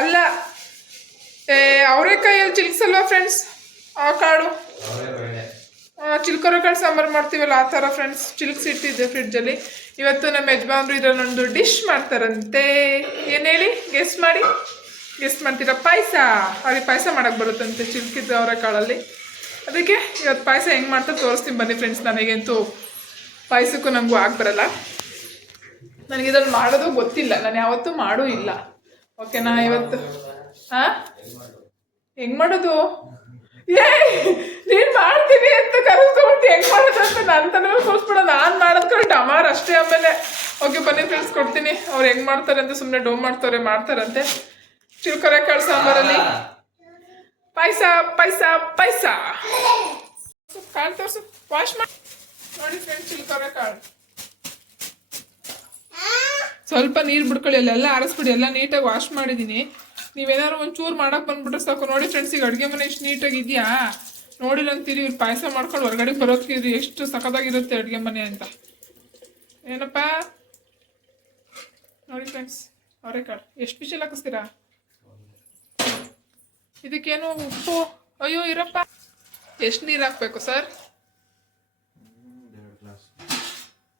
ಅಲ್ಲ ಅವರೆಕಾಯಲ್ಲಿ ಚಿಲ್ಕ್ಸಲ್ವಾ ಫ್ರೆಂಡ್ಸ್ ಆ ಕಾಳು ಚಿಲ್ಕೊರೆಕಾಳು ಸಾಂಬಾರು ಮಾಡ್ತೀವಲ್ಲ ಆ ಥರ ಫ್ರೆಂಡ್ಸ್ ಚಿಲ್ಕ್ಸಿಟ್ಟಿದ್ದೆ ಫ್ರಿಡ್ಜಲ್ಲಿ. ಇವತ್ತು ನಮ್ಮ ಯಜಮಾನ್ರು ಇದರಲ್ಲೊಂದು ಡಿಶ್ ಮಾಡ್ತಾರಂತೆ. ಏನು ಹೇಳಿ ಗೆಸ್ಟ್ ಮಾಡ್ತೀರಾ? ಪಾಯಸ. ಅವ್ರಿಗೆ ಪಾಯಸ ಮಾಡೋಕ್ಕೆ ಬರುತ್ತಂತೆ ಚಿಲ್ಕಿದ್ದು ಅವರೆಕಾಳಲ್ಲಿ. ಅದಕ್ಕೆ ಇವತ್ತು ಪಾಯಸ ಹೆಂಗೆ ಮಾಡ್ತಾ ತೋರಿಸ್ತೀನಿ ಬನ್ನಿ ಫ್ರೆಂಡ್ಸ್. ನನಗಂತೂ ಪಾಯಸಕ್ಕೂ ನನಗೂ ಬರಲ್ಲ. ನನಗಿದ್ರಲ್ಲಿ ಮಾಡೋದು ಗೊತ್ತಿಲ್ಲ, ನಾನು ಯಾವತ್ತೂ ಮಾಡೂ ಇಲ್ಲ. ಓಕೆನಾ? ಇವತ್ತು ಹೆಂಗ್ ಮಾಡೋದು? ನೀನ್ ಮಾಡ್ತೀನಿ ಅಂತ ಕರೆಸ್ಕೊಂಬಿಟ್ಟು ಹೆಂಗ್ ಮಾಡೋದು ಅಂತ ನನ್ನ ತನಕ ತೋರಿಸ್ಬಿಡೋದು. ನಾನು ಮಾಡೋದ್ಕೊಂಡು ಡಮಾರ್ ಅಷ್ಟೇ. ಆಮೇಲೆ ಓಕೆ ಬನ್ನಿ ಫ್ರೆಂಡ್ಸ್ ಕೊಡ್ತೀನಿ. ಅವ್ರು ಹೆಂಗ್ ಮಾಡ್ತಾರೆ ಅಂತ ಸುಮ್ಮನೆ ಡೋ ಮಾಡ್ತಾರಂತೆ. ಚಿಲ್ಕೊರೆಕಾಳು ಸಾಂಬಾರಲ್ಲಿ ಪಾಯಸ ಪಾಯಸ ಪಾಯಸ. ಕಾಳು ತೋರಿಸು, ವಾಶ್ ಮಾಡಿ ನೋಡಿ ಫ್ರೆಂಡ್ಸ್. ಚಿಲ್ಕೊರೆಕಾಳು ಸ್ವಲ್ಪ ನೀರು ಬಿಡ್ಕೊಳ್ಳಿ, ಎಲ್ಲ ಆರಿಸ್ಬಿಡಿ. ಎಲ್ಲ ನೀಟಾಗಿ ವಾಶ್ ಮಾಡಿದ್ದೀನಿ. ನೀವೇನಾದ್ರು ಒಂಚೂರು ಮಾಡಕ್ಕೆ ಬಂದ್ಬಿಟ್ರೆ ಸಾಕು. ನೋಡಿ ಫ್ರೆಂಡ್ಸ್, ಈಗ ಅಡುಗೆ ಮನೆ ಎಷ್ಟು ನೀಟಾಗಿ ಇದೆಯಾ ನೋಡಿಲ್ಲ ಅಂತೀರಿ. ಇವ್ರು ಪಾಯಸ ಮಾಡ್ಕೊಂಡು ಹೊರಗಡೆ ಬರೋಕ್ಕಿರಿ ಎಷ್ಟು ಸಖತ್ತಾಗಿರುತ್ತೆ ಅಡುಗೆ ಮನೆ ಅಂತ. ಏನಪ್ಪ ನೋಡಿ ಫ್ರೆಂಡ್ಸ್, ಅವರೆಕಾಳು ಎಷ್ಟು ವಿಷಲ್ ಹಾಕಿಸ್ತೀರಾ? ಇದಕ್ಕೇನು ಉಪ್ಪು? ಅಯ್ಯೋ ಇರಪ್ಪ, ಎಷ್ಟು ನೀರು ಹಾಕ್ಬೇಕು ಸರ್?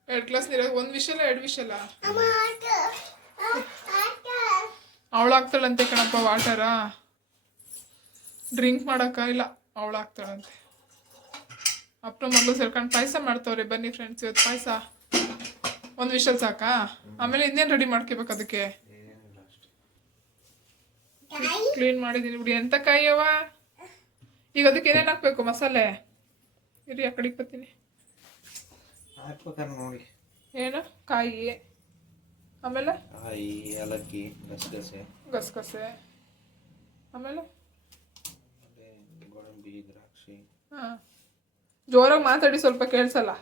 2 ಗ್ಲಾಸ್ ನೀರು. 1 ವಿಷಲ 2 ವಿಷಲ? ಅವಳು ಹಾಕ್ತಾಳಂತೆ ಕಣಪ್ಪ ವಾಟರ. ಡ್ರಿಂಕ್ ಮಾಡೋಕ್ಕ ಇಲ್ಲ, ಅವಳು ಹಾಕ್ತಾಳಂತೆ. ಅಪ್ಪ ಮಗಳು ಸೇರ್ಕೊಂಡು ಪಾಯಸ ಮಾಡ್ತವ್ರೆ. ಬನ್ನಿ ಫ್ರೆಂಡ್ಸ್, ಇವತ್ತು ಪಾಯಸ 1 ವಿಷಲ್ ಸಾಕಾ? ಆಮೇಲೆ ಇನ್ನೇನು ರೆಡಿ ಮಾಡ್ಕೋಬೇಕು ಅದಕ್ಕೆ? ಕ್ಲೀನ್ ಮಾಡಿದ್ದೀನಿ ಬಿಡಿ. ಎಂತ ಕಾಯವ ಈಗ? ಅದಕ್ಕೆ ಏನೇನು ಹಾಕ್ಬೇಕು ಮಸಾಲೆ? ಇರಿ ಆ ಕಡೆಗೆ ಬರ್ತೀನಿ. ಏನು? ಕಾಯಿ, ಆಮೇಲೆ ಏಲಕ್ಕಿ, ಗಸಗಸೆ, ಆಮೇಲೆ ಗೋಡಂಬಿ, ದ್ರಾಕ್ಷಿ. ಜೋರಾಗಿ ಮಾತಾಡಿ, ಸ್ವಲ್ಪ ಕೇಳಿಸಲ್ಲ.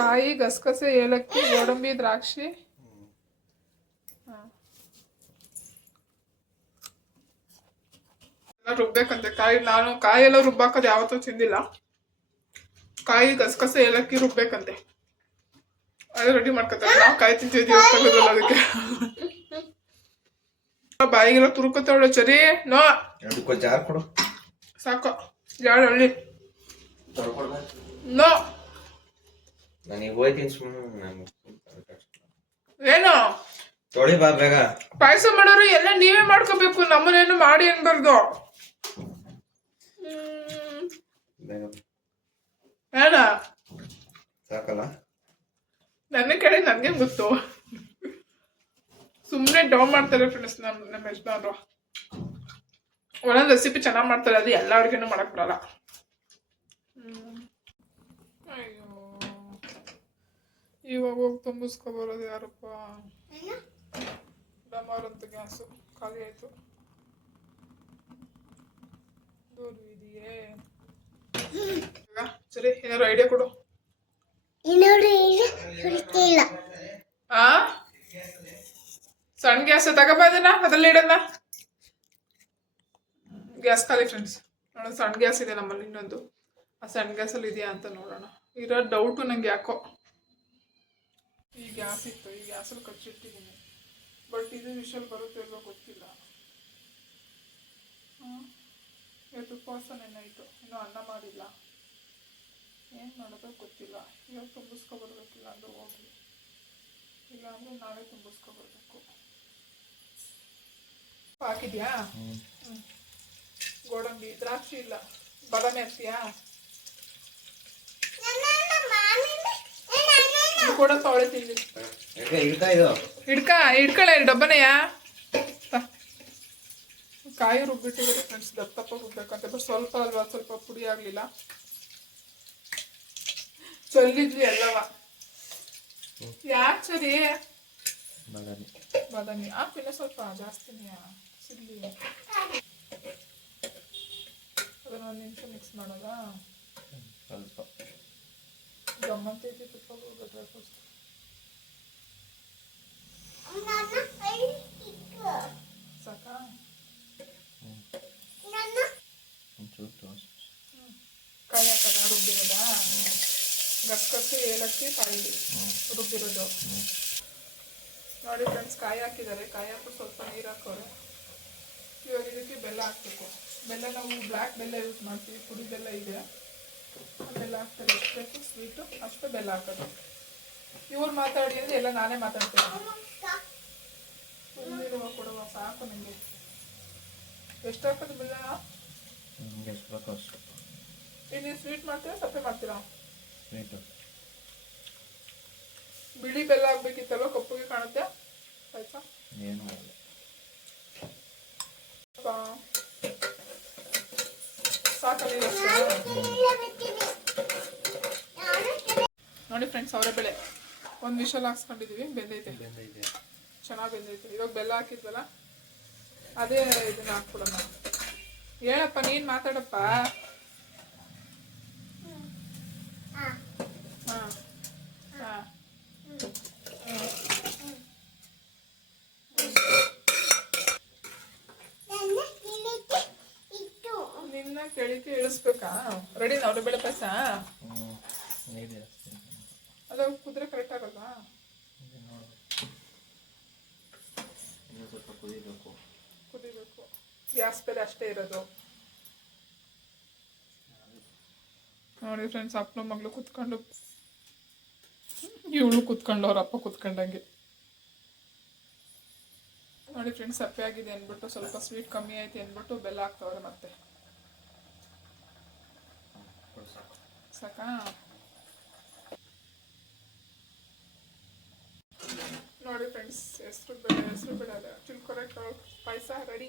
ಕಾಯಿ, ಗಸಗಸೆ, ಏಲಕ್ಕಿ, ಗೋಡಂಬಿ, ದ್ರಾಕ್ಷಿ. ಎಲ್ಲ ರುಬ್ಬೇಕಂತೆ ಕಾಯಿ. ನಾನು ಕಾಯೆಲ್ಲ ರುಬ್ಬಾಕೋದು ಯಾವತ್ತೂ ತಿಂದಿಲ್ಲ. ಕಾಯಿ, ಗಸಗಸೆ, ಏಲಕ್ಕಿ ರುಬ್ಬೇಕಂತೆ. ಅದು ರೆಡಿ ಮಾಡ್ಕೊತಾರೆ. ನಾವು ಕಾಯಿ ತಿಂತೀವಿ ಅದಕ್ಕೆ. ಬಾಯಿಗೆಲ್ಲ ತುರುಕುತ್ತಾವಳೆ ಚರಿ. ನೋ ಸಾಕು. ಜಾಡು ಹಳ್ಳಿ ನೋ. ಏನು ತೊಳಿ ಬಾ ಬೇಗ. ಪಾಯಸ ಮಾಡೋರು ಎಲ್ಲ ನೀವೇ ಮಾಡ್ಕೋಬೇಕು, ನಮ್ಮನೇನು ಮಾಡಿ ಅನ್ಬಾರ್ದು. ಬೇಡ ಸಾಕಲ್ಲ. ನನ್ನ ಕಡೆ ನನಗೆ ಗೊತ್ತು. ಸುಮ್ಮನೆ ಡೌನ್ ಮಾಡ್ತಾರೆ ಫ್ರೆಂಡ್ಸ್ ನಮ್ಮ ಯಜಮಾನ್ರು. ಒಂದೊಂದು ರೆಸಿಪಿ ಚೆನ್ನಾಗಿ ಮಾಡ್ತಾರೆ, ಅದು ಎಲ್ಲ ಅಡುಗೆನೂ ಮಾಡಕ್ ಬರಲ್ಲ. ಅಯ್ಯೋ, ಇವಾಗ ಹೋಗಿ ತುಂಬಿಸ್ಕೊಬರೋದು ಯಾರಪ್ಪ? ಡಮಾರಂತ ಗ್ಯಾಸು ಖಾಲಿ ಆಯ್ತು. ದೂರ ಇದೆಯೇ? ಸರಿ, ಏನಾದ್ರು ಐಡಿಯಾ ಕೊಡು. ಸಣ್ಣ ಗ್ಯಾಸ್ ತಗೋಬೋದನ್ನ ಅದ್ರಲ್ಲಿ ಇಡೋಣ. ಗ್ಯಾಸ್ ಖಾಲಿ ಫ್ರೆಂಡ್ಸ್. ನೋಡೋಣ, ಸಣ್ಣ ಗ್ಯಾಸ್ ಇದೆ ನಮ್ಮಲ್ಲಿ ಇನ್ನೊಂದು. ಆ ಸಣ್ಣ ಗ್ಯಾಸಲ್ಲಿ ಇದೆಯಾ ಅಂತ ನೋಡೋಣ. ಇರೋ ಡೌಟು ನಂಗೆ ಯಾಕೋ. ಈ ಗ್ಯಾಸ್ ಇತ್ತು, ಈ ಗ್ಯಾಸಲ್ಲಿ ಕಚ್ಚಿಟ್ಟಿದ್ದೀನಿ. ಬಟ್ ಇದು ವಿಷಲ್ ಬರುತ್ತೆ ಎಲ್ಲೋ ಗೊತ್ತಿಲ್ಲ. ಇವತ್ತು ಉಪವಾಸ ನೆನ್ನಾಯಿತು, ಇನ್ನೂ ಅನ್ನ ಮಾಡಿಲ್ಲ. ಏನು ಮಾಡೋದೋ ಗೊತ್ತಿಲ್ಲ. ಇವಾಗ ತುಂಬಿಸ್ಕೊಬರ್ಬೇಕಿಲ್ಲ ಅಂದ್ರೆ ಹೋಗಿ, ಇಲ್ಲ ಅಂದರೆ ನಾಳೆ ತುಂಬಿಸ್ಕೊಬರ್ಬೇಕು. ಹಾಕಿದ್ಯಾ? ಗೋಡಂಬಿ, ದ್ರಾಕ್ಷಿ ಇಲ್ಲ, ಬಾದಾಮಿ ಹಾಕ್ತೀಯಾ? ಕೊಡಪ್ಪ, ಅವಳೆ ತಿಂದಿ. ಹಿಡ್ಕಳೆ ಡಬ್ಬನೆಯ. ಕಾಯಿ ರುಬ್ಬಿಟ್ಟಿದ್ದಾರೆ ಫ್ರೆಂಡ್ಸ್, ದಪ್ಪ ರುಬ್ಬೇಕಂತೆ. ಬಟ್ ಸ್ವಲ್ಪ ಅಲ್ವಾ, ಸ್ವಲ್ಪ ಪುಡಿ ಆಗಲಿಲ್ಲ. ಚಲ್ಲಿದ್ವಿ ಎಲ್ಲವ. ಯಾಕೆ ಸರಿ? ಬಾದಾಮಿ ಹಾಕಿಲ್ಲ, ಸ್ವಲ್ಪ ಜಾಸ್ತಿನೇ ಸಿಗ್ಲಿ. ಅದನ್ನ 1 ನಿಮಿಷ ಮಿಕ್ಸ್ ಮಾಡೋದಾ? ಸ್ವಲ್ಪ ಗಮ್ಮತ್ತೈತಿ. ತುಪ್ಪ ಹೋಗ್ಬೇಕು ಸಾಕಾ? ಕಾಯಿ ಹಾಕೋದ ರುಬ್ಬಿರೋದಾ? ಗಸಗಸೆ, ಏಲಕ್ಕಿ, ಕಾಯಿ ರುಬ್ಬಿರೋದು. ನೋಡಿ ಫ್ರೆಂಡ್ಸ್, ಕಾಯಿ ಹಾಕಿದ್ದಾರೆ. ಕಾಯಿ ಹಾಕಿ ಸ್ವಲ್ಪ ನೀರು ಹಾಕೋರು. ಇವಾಗ ಇದಕ್ಕೆ ಬೆಲ್ಲ ಹಾಕಬೇಕು. ಬೆಲ್ಲ ನಾವು ಬ್ಲ್ಯಾಕ್ ಬೆಲ್ಲ ಯೂಸ್ ಮಾಡ್ತೀವಿ, ಪುಡಿ ಬೆಲ್ಲ ಇದೆ. ಬೆಲ್ಲ ಹಾಕ್ತಾರೆ, ಎಷ್ಟು ಬೇಕು ಸ್ವೀಟು ಅಷ್ಟು ಬೆಲ್ಲ ಹಾಕೋದು. ಇವ್ರು ಮಾತಾಡಿ ಅಂದರೆ ಎಲ್ಲ ನಾನೇ ಮಾತಾಡ್ತೀನಿ. ತುಂಬಿರುವ ಕೊಡುವ ಸಾಕು ನಿಮಗೆ. ಎಷ್ಟು ಹಾಕೋದು ಬೆಲ್ಲ? ನಿಮ್ಗೆ ಎಷ್ಟು ಬೇಕೋ ಅಷ್ಟು. ಈಗ ನೀವು ಸ್ವೀಟ್ ಮಾಡ್ತೀರಾ ಸಪ್ಪೆ ಮಾಡ್ತೀರಾ? ಸ್ವೀಟು. ಬಿಳಿ ಬೆಲ್ಲ ಹಾಕ್ಬೇಕಿತ್ತಲ್ವ, ಕಪ್ಪುಗೆ ಕಾಣುತ್ತೆ ಪಾಯಸ. ಏನೂ ಆಗಲ್ಲ. ಸಾಕಲ್ಲ ನೋಡಿ ಫ್ರೆಂಡ್ಸ್, ಅವರೇ ಬೆಳೆ ಒಂದು ವಿಷಲ್ ಹಾಕ್ಸ್ಕೊಂಡಿದೀವಿ. ಬೆಂದೈತೆ, ಚೆನ್ನಾಗಿ ಬೆಂದೈತೆ. ಇವಾಗ ಬೆಲ್ಲ ಹಾಕಿದ್ವಲ್ಲ, ಅದೇ ಇದನ್ನ ಹಾಕ್ಬಿಡೋಣ. ಹೇಳಪ್ಪ, ನೀನು ಮಾತಾಡಪ್ಪ. ಹಾಂ ಹಾಂ ನಿನ್ನ ಕೆಳಕ್ಕೆ ಇಳಿಸ್ಬೇಕಾ? ರೆಡಿ ಅವ್ರ ಬೆಳೆ ಪಾಯಸ. ಅದು ಕುದ್ರೆ ಕರೆಕ್ಟ್ ಆಗಲ್ವಾ? ಸ್ವಲ್ಪ ಕುದಿಬೇಕು. ಗ್ಯಾಸ್ ಬೆಲೆ ಅಷ್ಟೇ ಇರೋದು. ನೋಡಿ ಫ್ರೆಂಡ್ಸ್, ಅಪ್ಪನ ಮಗಳು ಕುತ್ಕೊಂಡು, ಇವಳು ಕುತ್ಕೊಂಡು ಅವ್ರ ಅಪ್ಪ ಕುತ್ಕೊಂಡಂಗೆ. ನೋಡಿ ಫ್ರೆಂಡ್ಸ್, ಸಪ್ಪೆ ಆಗಿದೆ ಅಂದ್ಬಿಟ್ಟು, ಸ್ವಲ್ಪ ಸ್ವೀಟ್ ಕಮ್ಮಿ ಆಯ್ತು ಅಂದ್ಬಿಟ್ಟು ಬೆಲ್ಲ ಹಾಕ್ತವ್ರೆ ಮತ್ತೆ. ಸಾಕಾ? ನೋಡಿ ಫ್ರೆಂಡ್ಸ್, ಹೆಸರು ಬೇಡ ಅಲ್ಲ, ಚಿಲ್ಕೊರೆ ಪಾಯಸ ರೆಡಿ.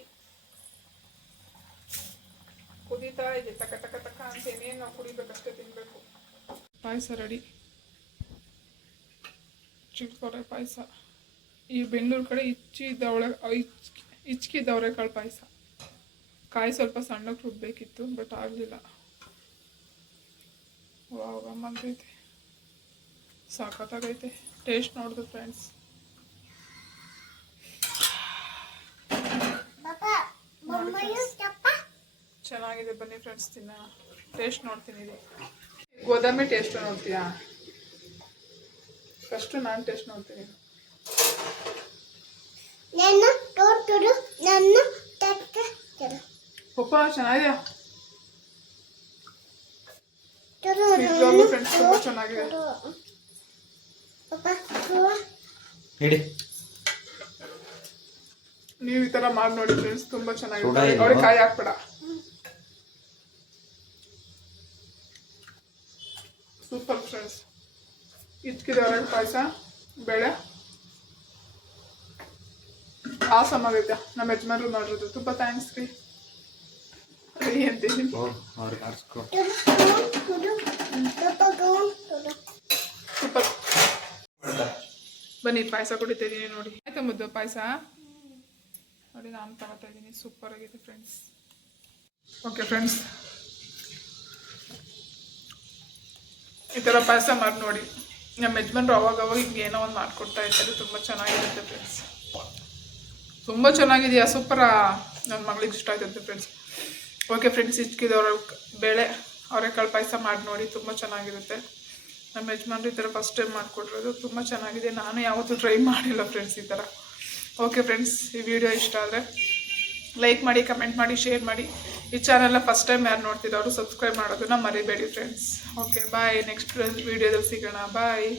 ಕುದೀತಾ ಇದೆ, ತಕ ತಕ ತಕ ಅಂತ. ಏನೇನು ನಾವು ಕುಡಿಬೇಕಷ್ಟೇ, ತಿನ್ಬೇಕು. ಪಾಯಸ ರೆಡಿ, ಚಿಲ್ಕೊರೆ ಪಾಯಸ. ಈ ಬೆಂಗಳೂರು ಕಡೆ ಹಿಚ್ಕಿ ದವರೆಕಾಳು ಪಾಯಸ. ಕಾಯಿ ಸ್ವಲ್ಪ ಸಣ್ಣಕ್ಕೆ ರುಬ್ಬೇಕಿತ್ತು, ಬಟ್ ಆಗಲಿಲ್ಲ. ವಾವ್, ಗಮ್ಮಂತೈತೆ, ಸಾಕತ್ತಾಗೈತೆ. ಟೇಸ್ಟ್ ನೋಡಿದ್ರು ಫ್ರೆಂಡ್ಸ್. ಚೆನ್ನಾಗಿದೆ, ಬನ್ನಿ ಫ್ರೆಂಡ್ಸ್ ತಿನ್ನೋಣ. ಟೇಸ್ಟ್ ನೋಡ್ತೀನಿ. ಇದು ಗೋದಾಮಿ ಟೇಸ್ಟ್ ನೋಡ್ತೀಯಾ? ಫಸ್ಟು ನಾನು ಟೇಸ್ಟ್ ನೋಡ್ತೀನಿ. ಪಪ್ಪ ಚೆನ್ನಾಗಿದೆ ಫ್ರೆಂಡ್ಸ್, ತುಂಬ ಚೆನ್ನಾಗಿದೆ. ನೀವು ಈ ಥರ ಮಾಡಿ ನೋಡಿ ಫ್ರೆಂಡ್ಸ್, ತುಂಬ ಚೆನ್ನಾಗಿದೆ. ಅವ್ರಿಗೆ ಕಾಯಿ ಹಾಕ್ಬೇಡ. ಸೂಪರ್ ಫ್ರೆಂಡ್ಸ್, ಹಿಚ್ಕಿದವರೆ ಪಾಯಸ, ಬೇಳೆ ಆಸಮಾಗೈತೆ. ನಮ್ಮ ಯಜಮಾನ್ರು ಮಾಡಿರೋದು. ತುಂಬ ಥ್ಯಾಂಕ್ಸ್ ರೀ ಅಂತೀನಿ. ಸೂಪರ್. ಬನ್ನಿ, ಪಾಯಸ ಕುಡಿತಾ ಇದ್ದೀನಿ ನೋಡಿ. ಆಯ್ತಾ ಮುದ್ದು ಪಾಯಸ? ನೋಡಿ, ನಾನು ತಗೋತಾ ಇದ್ದೀನಿ. ಸೂಪರ್ ಆಗಿದೆ ಫ್ರೆಂಡ್ಸ್. ಓಕೆ ಫ್ರೆಂಡ್ಸ್, ಈ ಥರ ಪಾಯಸ ಮಾಡಿ ನೋಡಿ. ನಮ್ಮ ಯಜಮಾನ್ರು ಅವಾಗ ಹಿಂಗೆ ಏನೋ ಒಂದು ಮಾಡಿಕೊಡ್ತಾ ಇರ್ತಾರೆ. ತುಂಬ ಚೆನ್ನಾಗಿರುತ್ತೆ ಫ್ರೆಂಡ್ಸ್. ತುಂಬ ಚೆನ್ನಾಗಿದೆಯಾ? ಸೂಪರಾ. ನನ್ನ ಮಗಳಿಗೆ ಇಷ್ಟ ಆಯ್ತಂತೆ ಫ್ರೆಂಡ್ಸ್. ಓಕೆ ಫ್ರೆಂಡ್ಸ್, ಹಿಚ್ಕಿದವ್ರ ಬೇಳೆ ಅವರೆಕಾಳು ಪಾಯಸ ಮಾಡಿ ನೋಡಿ, ತುಂಬ ಚೆನ್ನಾಗಿರುತ್ತೆ. ನಮ್ಮ ಯಜಮಾನ್ರು ಈ ಥರ ಫಸ್ಟ್ ಟೈಮ್ ಮಾಡಿಕೊಟ್ಟಿರೋದು. ತುಂಬ ಚೆನ್ನಾಗಿದೆ. ನಾನು ಯಾವತ್ತೂ ಟ್ರೈ ಮಾಡಿಲ್ಲ ಫ್ರೆಂಡ್ಸ್ ಈ ಥರ. ಓಕೆ ಫ್ರೆಂಡ್ಸ್, ಈ ವಿಡಿಯೋ ಇಷ್ಟ ಆದರೆ ಲೈಕ್ ಮಾಡಿ, ಕಮೆಂಟ್ ಮಾಡಿ, ಶೇರ್ ಮಾಡಿ. ಈ ಚಾನೆಲ್ನ ಫಸ್ಟ್ ಟೈಮ್ ಯಾರು ನೋಡ್ತಿದ್ದವರು ಸಬ್ಸ್ಕ್ರೈಬ್ ಮಾಡೋದನ್ನ ಮರಿಬೇಡಿ ಫ್ರೆಂಡ್ಸ್. Okay bye. ನೆಕ್ಸ್ಟ್ ವಿಡಿಯೋದಲ್ಲಿ ಸಿಗೋಣ. ಬಾಯ್.